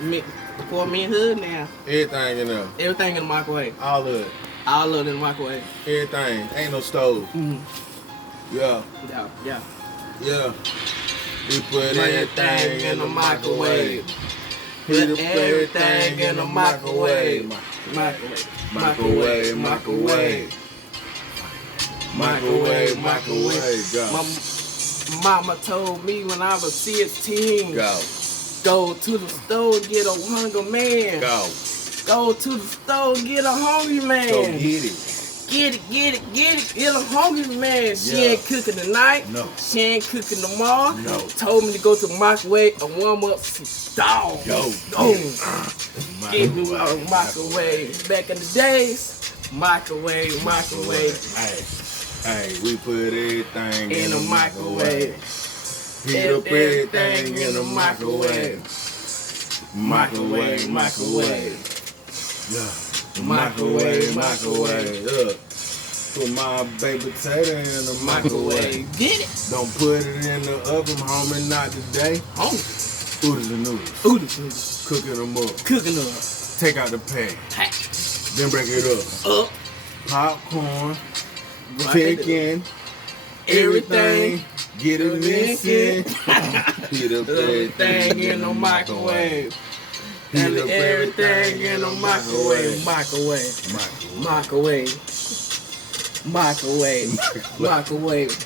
Me, before me and hood now. Everything in there. Everything in the microwave. All of it. All of it in the microwave. Everything. Ain't no stove. Yeah. Yeah, yeah. Yeah. We put everything in the microwave. Put everything in the microwave. Microwave. Microwave, microwave. Microwave, microwave. Go. My mama told me when I was 16. Go. Go to the store, get a hungry man. Go. Go to the store, get a hungry man. Go get it. Get a hungry man. She Yeah. ain't cooking tonight. No. She ain't cooking tomorrow. No. Told me to go to the microwave and warm up some dog. Go. Get me a microwave. Back in the days, microwave. Hey, we put everything In the microwave. Heat up everything in the microwave. Microwave. Yeah. Microwave. Look. Put my baked potato in the microwave. Get it. Don't put it in the oven, homie, not today. Hungry. Oodles and noodles. Oodles. Cooking them up. Cooking up. Take out the pack. Pack. Then break it up. Up. Popcorn. Right. Chicken. Everything. Get it missing. Heat up Everything in the microwave. Heat up Everything in the microwave. Microwave.